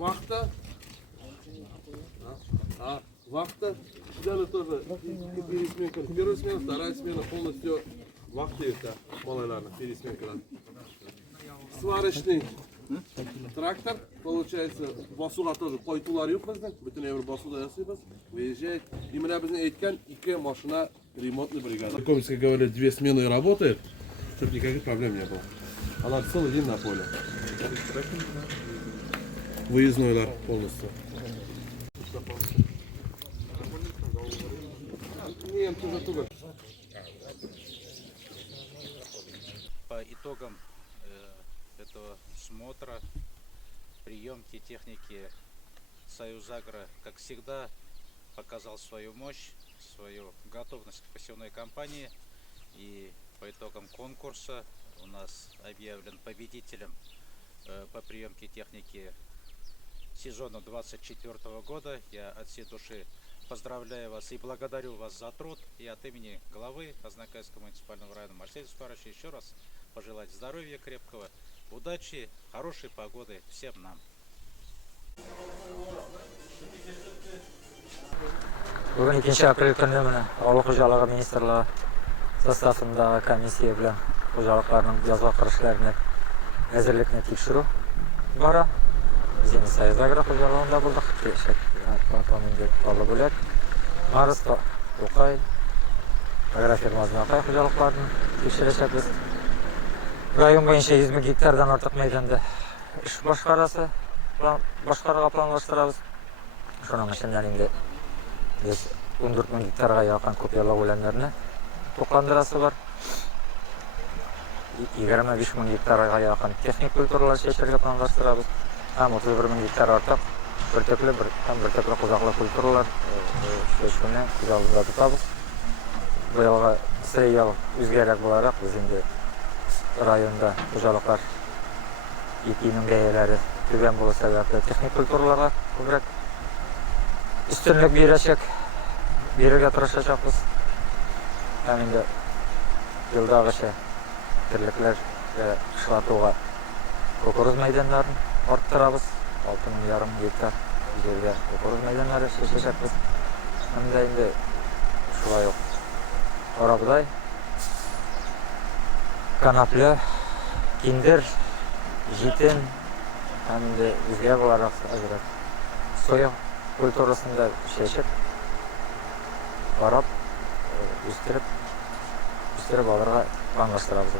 Вахта. Вахта. Взяли тоже пересменка. Первая смена, вторая смена полностью вахты это малайларна, пересменка. Сварочный трактор, получается, басуға тоже қойтулар yok біздің, bütün evre басуда ясыйбыз, выезжает. Именно біздің айтқан 2 машина ремонтный бригада. Коммерчески говорили, 2 смены работает, чтобы никаких проблем не было. Она целый день на поле. Выездной полностью. По итогам этого смотра, приемки техники, Союзагро, как всегда, показал свою мощь, свою готовность к посевной кампании. И по итогам конкурса у нас объявлен победителем по приемке техники сезона 2024 года. Я от всей души поздравляю вас и благодарю вас за труд. И от имени главы Азнакайского муниципального района Марселя Спаровича еще раз пожелать здоровья крепкого, удачи, хорошей погоды всем нам. Бүгін 2 апрель күні міне ауыл қожалығы министрлігі составындағы комиссия білен қожалықтарының жазғы құрылышларына әзірлігіне тексеру бара. Біздің Союзагро қожалығында болдық. Бөлек Марыс, Тоқай, агрофирмасының Ақай қожалықтарын тексерешекпіз. Район бойынша 100 000 гектардан артық майданда іш башқаруға планлаштырабыз. Шоның ішінен енді біз 14 000 гектарға яқын көпиялау өлеңдеріне тоқандырасы бар. 25 000 гектарға яқын техник культуралар шешерге планлаштырабыз. 31 000 гектар артық бір төклі қозақлы культуралар шешкені күзалында тұтабыз. Бұйылға сыйыл өзгерек боларақ біз енді районда қожалықтар екінің бәйелері төбен болу себепті техник культураларға көбірек үстінлік беруге тырышачақпыз. Әмінде жылдағыша тірліклер шылатуға көкөріз майдандарын арттырабыз. 6,5 гектар жерге көкөріз майдандары шешачақпыз. Әмінде енді шулай оқ Орабыдай, канаплі, киндер, житен, әмінде өзге боларақ соя культурасында шешіп, барап, үстіріп аларға планлаштырабыз.